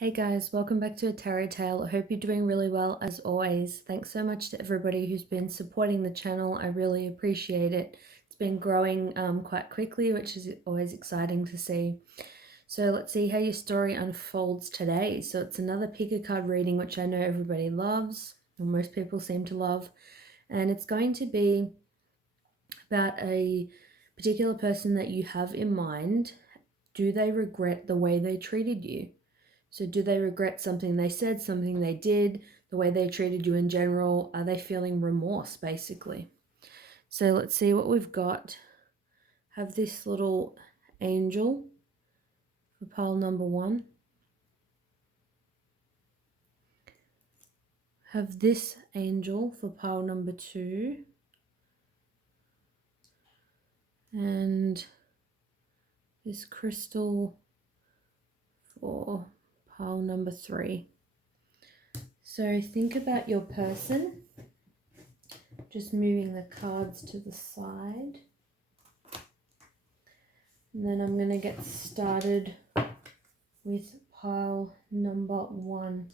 Hey guys, welcome back to A Tarot Tale. I hope you're doing really well as always. Thanks so much to everybody who's been supporting the channel. I really appreciate it. It's been growing quite quickly, which is always exciting to see. So let's see how your story unfolds today. So it's another pick a card reading, which I know everybody loves, or most people seem to love. And it's going to be about a particular person that you have in mind. Do they regret the way they treated you? So do they regret something they said, something they did, the way they treated you in general? Are they feeling remorse, basically? So let's see what we've got. Have this little angel for pile number 1. Have this angel for pile number 2. And this crystal for pile number 3. So think about your person. Just moving the cards to the side. And then I'm going to get started with pile number 1.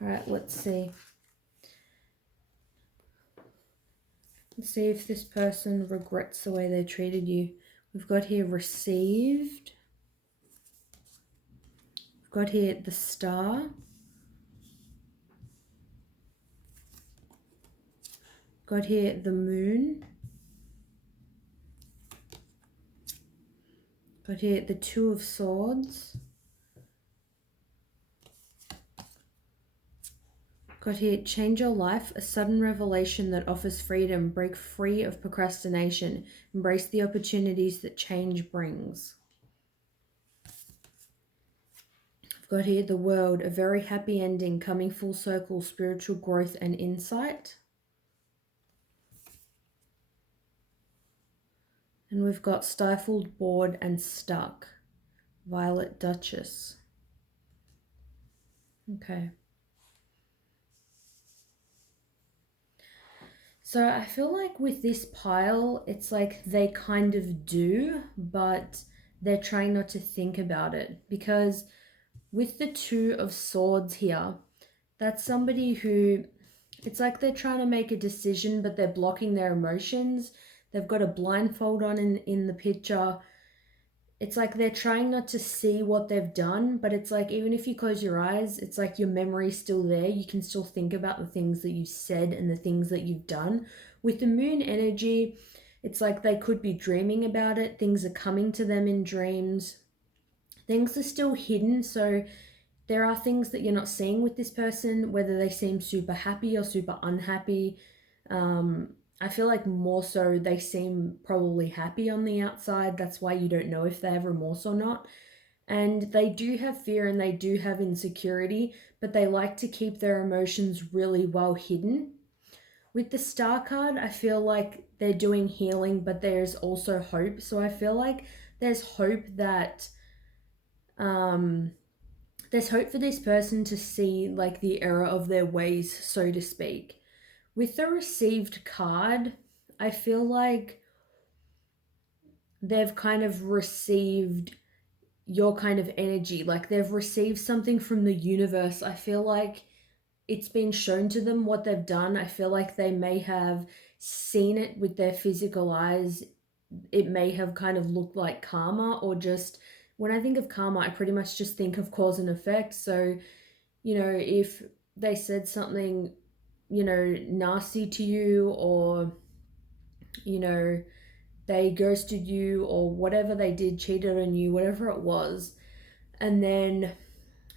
All right, let's see. Let's see if this person regrets the way they treated you. We've got here received. We've got here the star. Got here the moon. Got here the 2 of swords. Got here, change your life, a sudden revelation that offers freedom. Break free of procrastination. Embrace the opportunities that change brings. I've got here the world, a very happy ending, coming full circle, spiritual growth and insight. And we've got stifled, bored and stuck, Violet Duchess. Okay. So I feel like with this pile, it's like they kind of do, but they're trying not to think about it. Because with the 2 of swords here, that's somebody who, it's like they're trying to make a decision, but they're blocking their emotions. They've got a blindfold on in the picture. It's like they're trying not to see what they've done, but it's like even if you close your eyes, it's like your memory's still there. You can still think about the things that you've said and the things that you've done. With the moon energy, it's like they could be dreaming about it. Things are coming to them in dreams. Things are still hidden, so there are things that you're not seeing with this person, whether they seem super happy or super unhappy. I feel like more so they seem probably happy on the outside. That's why you don't know if they have remorse or not. And they do have fear and they do have insecurity, but they like to keep their emotions really well hidden. With the Star card, I feel like they're doing healing, but there's also hope. So I feel like there's hope that there's hope for this person to see like the error of their ways, so to speak. With the received card, I feel like they've kind of received your kind of energy. Like they've received something from the universe. I feel like it's been shown to them what they've done. I feel like they may have seen it with their physical eyes. It may have kind of looked like karma, or just when I think of karma, I pretty much just think of cause and effect. So, if they said something nasty to you, or they ghosted you, or whatever they did, cheated on you, whatever it was, and then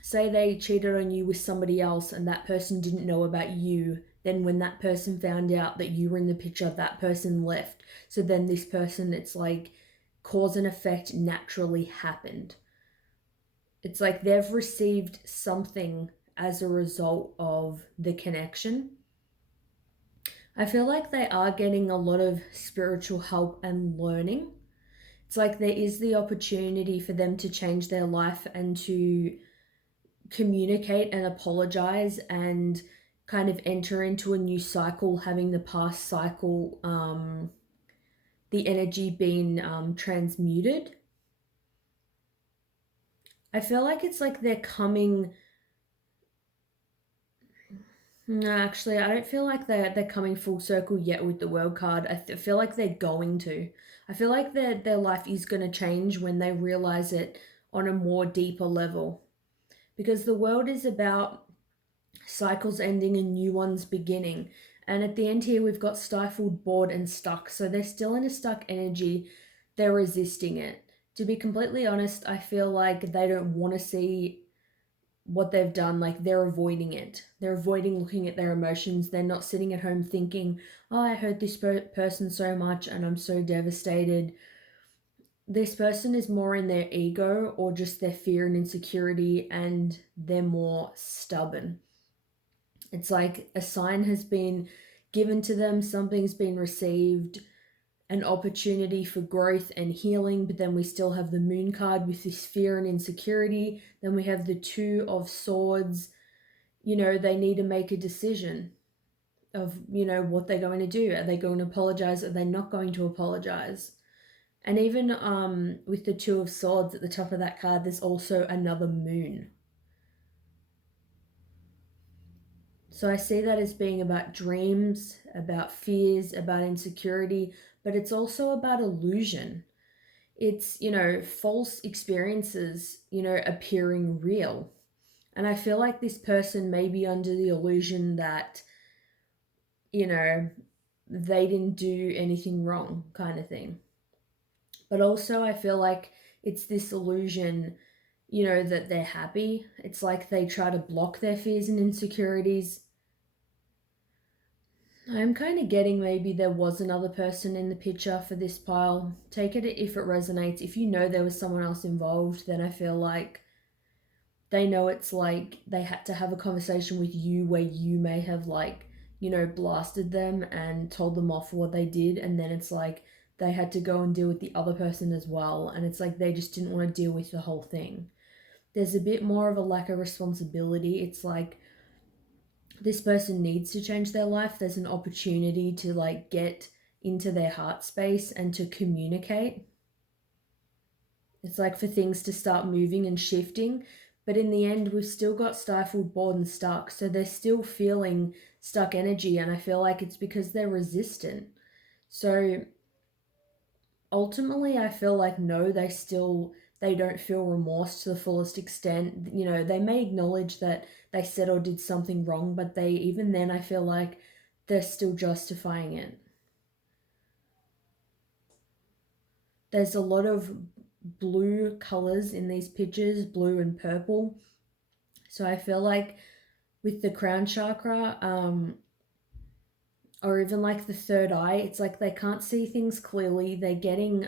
say they cheated on you with somebody else and that person didn't know about you, then when that person found out that you were in the picture, that person left. So then this person, it's like cause and effect naturally happened. It's like they've received something as a result of the connection. I feel like they are getting a lot of spiritual help and learning. It's like there is the opportunity for them to change their life and to communicate and apologize and kind of enter into a new cycle, having the past cycle, the energy being transmuted. I feel like it's like they're coming. No, actually, I don't feel like they're coming full circle yet with the world card. Feel like they're going to. I feel like their life is going to change when they realize it on a more deeper level. Because the world is about cycles ending and new ones beginning. And at the end here, we've got stifled, bored, and stuck. So they're still in a stuck energy. They're resisting it. To be completely honest, I feel like they don't want to see what they've done. Like they're avoiding it. They're avoiding looking at their emotions. They're not sitting at home thinking, oh, I hurt this person so much and I'm so devastated. This person is more in their ego or just their fear and insecurity, and they're more stubborn. It's like a sign has been given to them, something's been received, an opportunity for growth and healing, but then we still have the moon card with this fear and insecurity. Then we have the two of swords. They need to make a decision of, what they're going to do. Are they going to apologize? Are they not going to apologize? And even with the two of swords at the top of that card, there's also another moon. So I see that as being about dreams, about fears, about insecurity, but it's also about illusion. It's, false experiences, appearing real. And I feel like this person may be under the illusion that, you know, they didn't do anything wrong, kind of thing. But also, I feel like it's this illusion, that they're happy. It's like they try to block their fears and insecurities. I'm kind of getting maybe there was another person in the picture for this pile. Take it if it resonates. If you know there was someone else involved, then I feel like they know it's like they had to have a conversation with you where you may have blasted them and told them off for what they did, and then it's like they had to go and deal with the other person as well, and it's like they just didn't want to deal with the whole thing. There's a bit more of a lack of responsibility. It's like this person needs to change their life. There's an opportunity to get into their heart space and to communicate. It's like for things to start moving and shifting. But in the end, we've still got stifled, bored, and stuck. So they're still feeling stuck energy. And I feel like it's because they're resistant. So ultimately, I feel like no, they don't feel remorse to the fullest extent. They may acknowledge that they said or did something wrong, but even then, I feel like they're still justifying it. There's a lot of blue colors in these pictures, blue and purple. So I feel like with the crown chakra, or even like the third eye, it's like they can't see things clearly. They're getting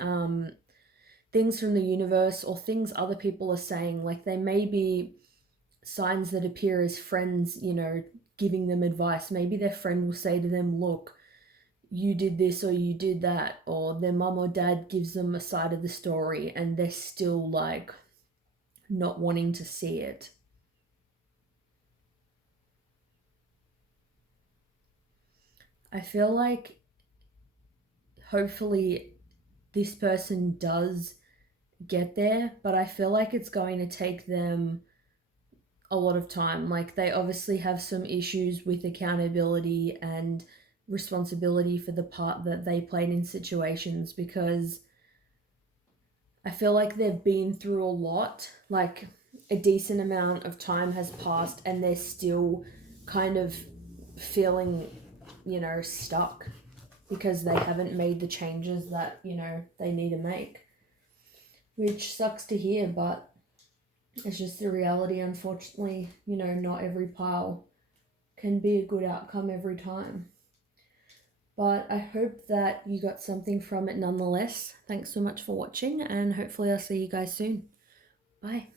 things from the universe or things other people are saying. Like they may be signs that appear as friends, giving them advice. Maybe their friend will say to them, look, you did this or you did that, or their mum or dad gives them a side of the story and they're still like not wanting to see it. I feel like hopefully this person does get there, but I feel like it's going to take them a lot of time. Like they obviously have some issues with accountability and responsibility for the part that they played in situations, because I feel like they've been through a lot. Like a decent amount of time has passed and they're still kind of feeling, stuck because they haven't made the changes that, they need to make. Which sucks to hear, but it's just the reality. Unfortunately, not every pile can be a good outcome every time. But I hope that you got something from it nonetheless. Thanks so much for watching, and hopefully I'll see you guys soon. Bye.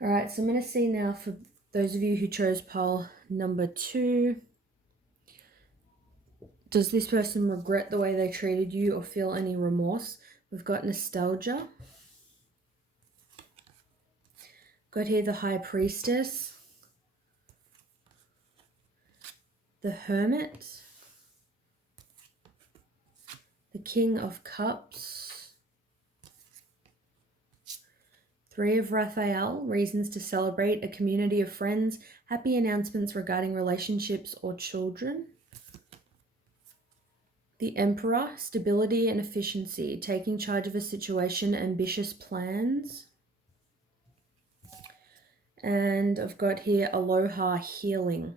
Alright, so I'm going to see now for those of you who chose pile number 2. Does this person regret the way they treated you or feel any remorse? We've got nostalgia. Got here the High Priestess. The Hermit. The King of Cups. Three of Raphael, reasons to celebrate, a community of friends, happy announcements regarding relationships or children. The Emperor, stability and efficiency, taking charge of a situation, ambitious plans. And I've got here Aloha, healing.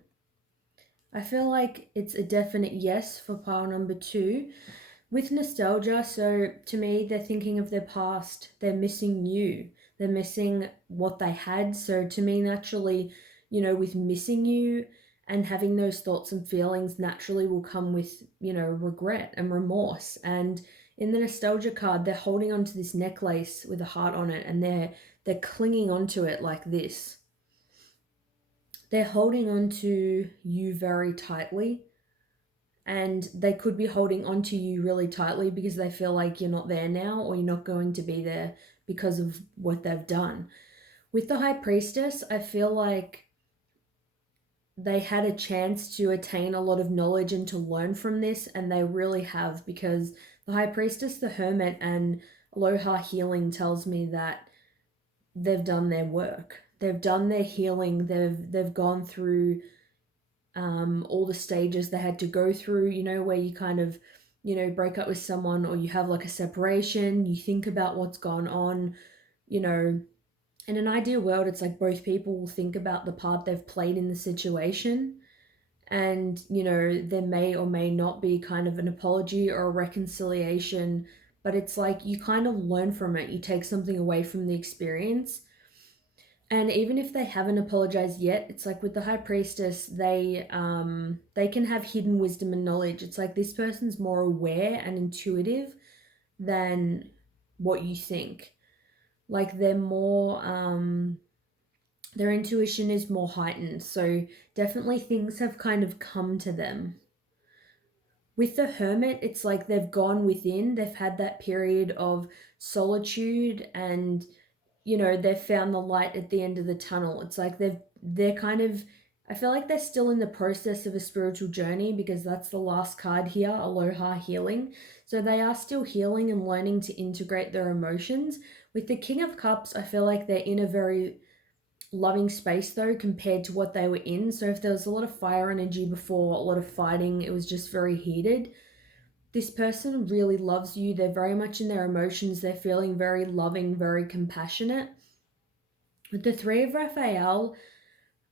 I feel like it's a definite yes for pile number 2. With nostalgia, so to me, they're thinking of their past, they're missing you, they're missing what they had. So to me, naturally, with missing you and having those thoughts and feelings, naturally will come with, regret and remorse. And in the nostalgia card, they're holding onto this necklace with a heart on it, and they're clinging onto it like this. They're holding onto you very tightly, and they could be holding onto you really tightly because they feel like you're not there now, or you're not going to be there because of what they've done. With the High Priestess, I feel like they had a chance to attain a lot of knowledge and to learn from this, and they really have, because the High Priestess, the Hermit, and Aloha healing tells me that they've done their work. They've done their healing. They've gone through all the stages they had to go through, where you kind of, break up with someone, or you have like a separation, you think about what's gone on, in an ideal world, it's like both people will think about the part they've played in the situation. And, there may or may not be kind of an apology or a reconciliation, but it's like you kind of learn from it. You take something away from the experience. And even if they haven't apologized yet, it's like with the High Priestess, they can have hidden wisdom and knowledge. It's like this person's more aware and intuitive than what you think. Like they're more their intuition is more heightened. So definitely things have kind of come to them. With the Hermit, it's like they've gone within, they've had that period of solitude, and they've found the light at the end of the tunnel. It's like they're kind of, I feel like they're still in the process of a spiritual journey, because that's the last card here, Aloha, healing. So they are still healing and learning to integrate their emotions. With the King of Cups, I feel like they're in a very loving space though, compared to what they were in. So if there was a lot of fire energy before, a lot of fighting, it was just very heated. This person really loves you. They're very much in their emotions. They're feeling very loving, very compassionate. With the Three of Raphael,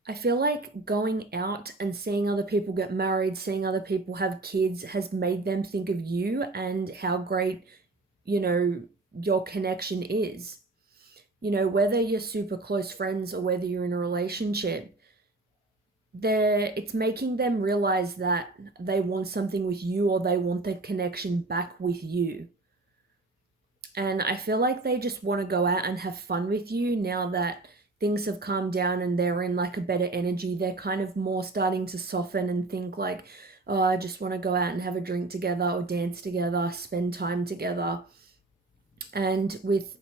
I feel like going out and seeing other people get married, seeing other people have kids, has made them think of you and how great, your connection is. Whether you're super close friends or whether you're in a relationship, it's making them realize that they want something with you, or they want the connection back with you. And I feel like they just want to go out and have fun with you now that things have calmed down and they're in like a better energy. They're kind of more starting to soften and think like, oh, I just want to go out and have a drink together, or dance together, spend time together. And with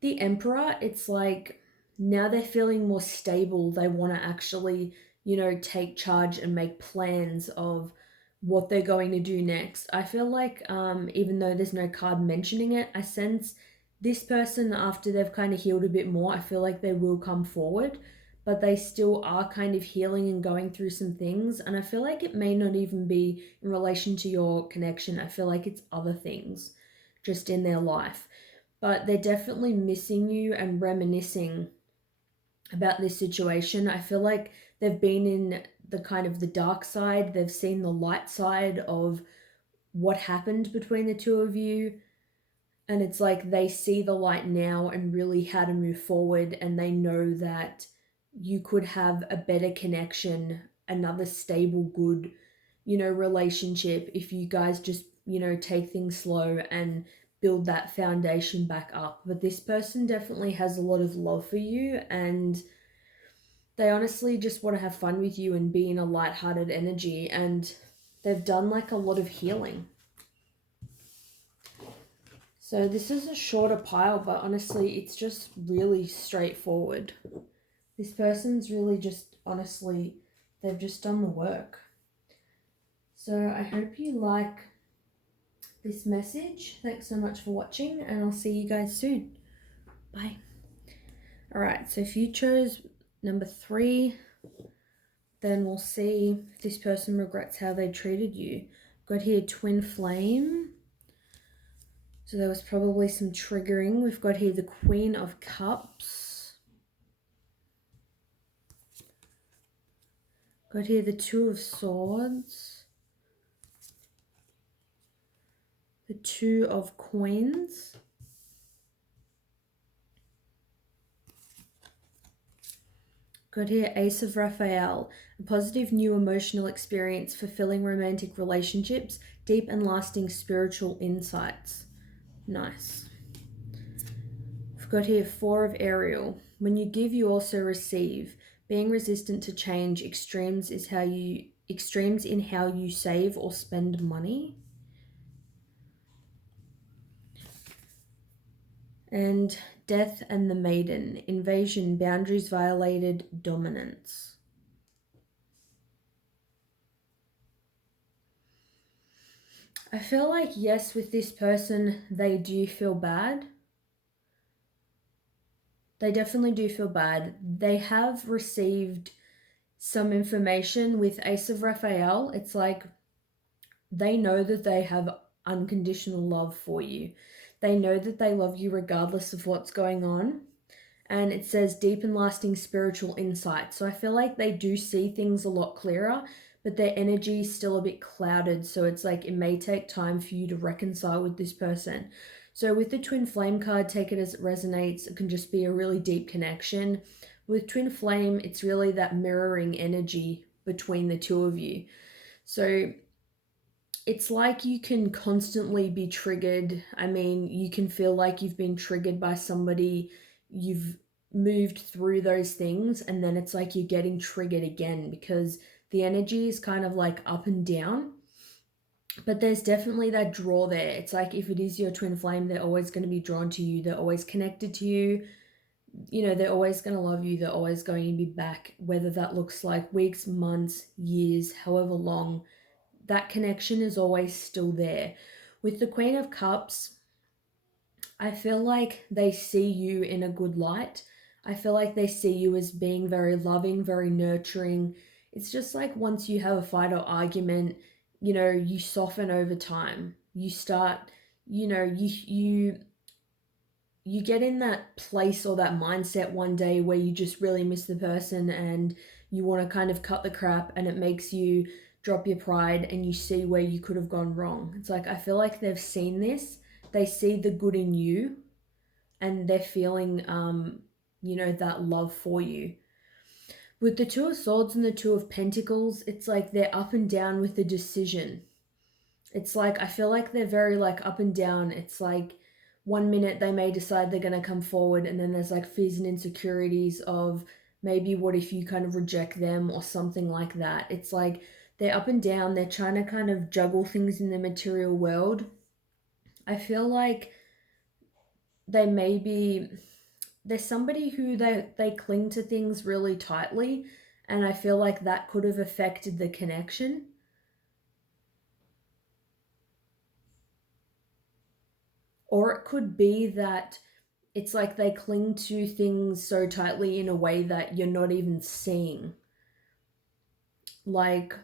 the Emperor, it's like now they're feeling more stable. They want to actually, take charge and make plans of what they're going to do next. I feel like even though there's no card mentioning it, I sense this person, after they've kind of healed a bit more, I feel like they will come forward, but they still are kind of healing and going through some things. And I feel like it may not even be in relation to your connection. I feel like it's other things just in their life. But they're definitely missing you and reminiscing about this situation. I feel like they've been in the kind of the dark side. They've seen the light side of what happened between the two of you. And it's like they see the light now and really how to move forward. And they know that you could have a better connection, another stable, good, relationship if you guys just, take things slow and build that foundation back up. But this person definitely has a lot of love for you, and they honestly just want to have fun with you and be in a light-hearted energy, and they've done like a lot of healing. So this is a shorter pile, but honestly, it's just really straightforward. This person's really just, honestly, they've just done the work. So I hope you like this message. Thanks so much for watching, and I'll see you guys soon. Bye. All right, so if you chose number 3, then we'll see if this person regrets how they treated you. Got here twin flame. So there was probably some triggering. We've got here the Queen of Cups. Got here the Two of Swords. The Two of Coins. Got here Ace of Raphael. A positive new emotional experience, fulfilling romantic relationships, deep and lasting spiritual insights. Nice. We've got here Four of Ariel. When you give, you also receive. Being resistant to change, extremes in how you save or spend money. And Death and the Maiden. Invasion, boundaries violated, dominance. I feel like, yes, with this person, they do feel bad. They definitely do feel bad. They have received some information with Ace of Raphael. It's like they know that they have unconditional love for you. They know that they love you regardless of what's going on. And it says deep and lasting spiritual insight. So I feel like they do see things a lot clearer, but their energy is still a bit clouded. So it's like it may take time for you to reconcile with this person. So with the twin flame card, take it as it resonates. It can just be a really deep connection. With twin flame, it's really that mirroring energy between the two of you. So it's like you can constantly be triggered. I mean, you can feel like you've been triggered by somebody, you've moved through those things, and then it's like you're getting triggered again because the energy is kind of like up and down. But there's definitely that draw there. It's like if it is your twin flame, they're always going to be drawn to you, they're always connected to you. You know, they're always going to love you, they're always going to be back, whether that looks like weeks, months, years, however long. That connection is always still there. With the Queen of Cups, I feel like they see you in a good light. I feel like they see you as being very loving, very nurturing. It's just like once you have a fight or argument, you know, you soften over time. You start, you know, you get in that place or that mindset one day where you just really miss the person and you want to kind of cut the crap, and it makes you drop your pride and you see where you could have gone wrong. It's like I feel like they've seen this, they see the good in you, and they're feeling you know, that love for you. With the Two of Swords and the Two of Pentacles, it's like they're up and down with the decision. It's like I feel like they're very like up and down. It's like one minute they may decide they're going to come forward, and then there's like fears and insecurities of maybe what if you kind of reject them or something like that. It's like they're up and down. They're trying to kind of juggle things in the material world. I feel like they may be, there's somebody who they cling to things really tightly, and I feel like that could have affected the connection. Or it could be that it's like they cling to things so tightly in a way that you're not even seeing. Like,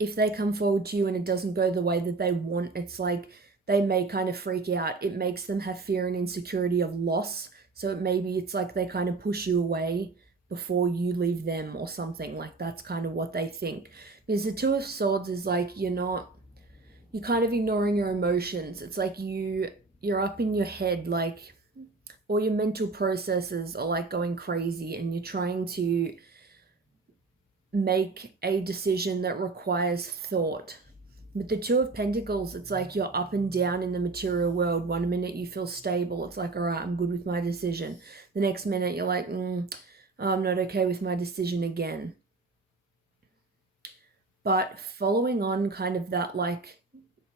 if they come forward to you and it doesn't go the way that they want, it's like they may kind of freak out. It makes them have fear and insecurity of loss. So maybe it's like they kind of push you away before you leave them or something. Like, that's kind of what they think. Because the Two of Swords is like you're kind of ignoring your emotions. It's like you're up in your head, like all your mental processes are like going crazy, and you're trying to make a decision that requires thought. With the Two of Pentacles, it's like you're up and down in the material world. One minute you feel stable, it's like, all right, I'm good with my decision. The next minute you're like, I'm not okay with my decision again. But following on kind of that like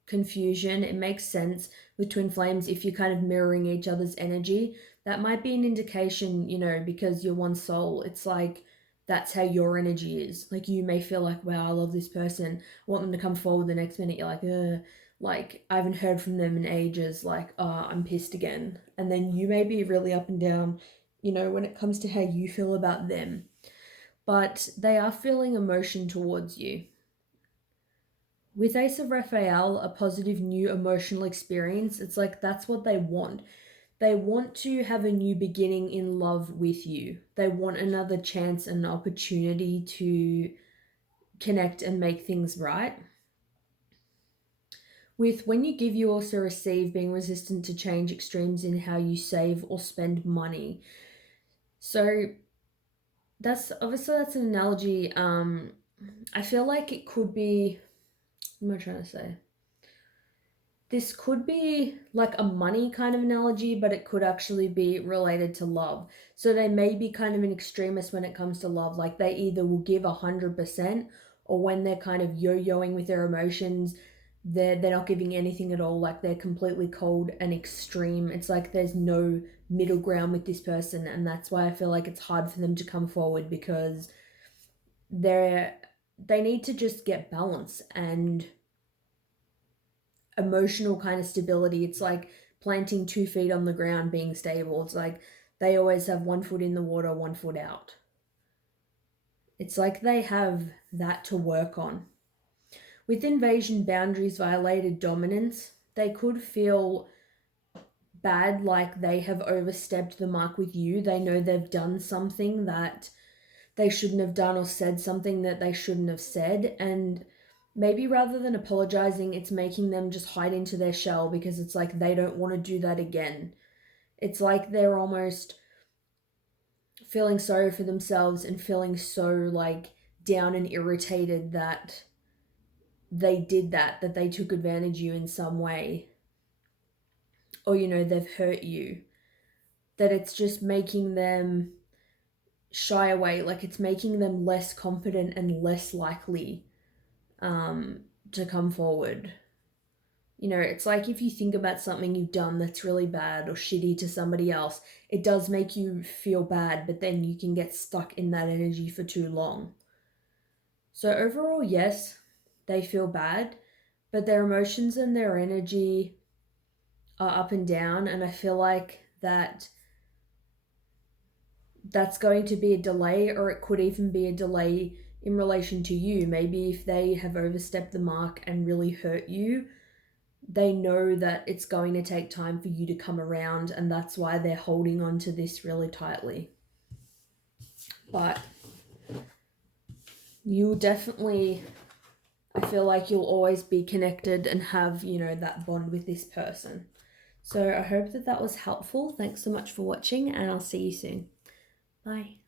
confusion, it makes sense with twin flames. If you're kind of mirroring each other's energy, that might be an indication, you know, because you're one soul. It's like that's how your energy is. Like you may feel like, wow, I love this person, I want them to come forward. The next minute you're like I haven't heard from them in ages, like I'm pissed again. And then you may be really up and down when it comes to how you feel about them. But they are feeling emotion towards you. With Ace of Raphael, a positive new emotional experience, it's like that's what they want. They want to have a new beginning in love with you. They want another chance and opportunity to connect and make things right. With when you give, you also receive, being resistant to change, extremes in how you save or spend money. So that's an analogy. I feel like it could be, what am I trying to say? This could be like a money kind of analogy, but it could actually be related to love. So they may be kind of an extremist when it comes to love. Like they either will give 100%, or when they're kind of yo-yoing with their emotions, they're not giving anything at all. Like they're completely cold and extreme. It's like there's no middle ground with this person, and that's why I feel like it's hard for them to come forward, because they need to just get balance and emotional kind of stability. It's like planting 2 feet on the ground, being stable. It's like they always have 1 foot in the water, 1 foot out. It's like they have that to work on. With invasion, boundaries, violated, dominance, they could feel bad, like they have overstepped the mark with you. They know they've done something that they shouldn't have done, or said something that they shouldn't have said, and maybe rather than apologizing, it's making them just hide into their shell, because it's like they don't want to do that again. It's like they're almost feeling sorry for themselves and feeling so like down and irritated that they did that they took advantage of you in some way, or they've hurt you, that it's just making them shy away. Like it's making them less confident and less likely to come forward. It's like if you think about something you've done that's really bad or shitty to somebody else, it does make you feel bad, but then you can get stuck in that energy for too long. So, overall, yes, they feel bad, but their emotions and their energy are up and down, and I feel like that's going to be a delay, or it could even be a delay in relation to you. Maybe if they have overstepped the mark and really hurt you, they know that it's going to take time for you to come around, and that's why they're holding on to this really tightly. But you'll definitely, I feel like you'll always be connected and have, that bond with this person. So I hope that was helpful. Thanks so much for watching, and I'll see you soon. Bye.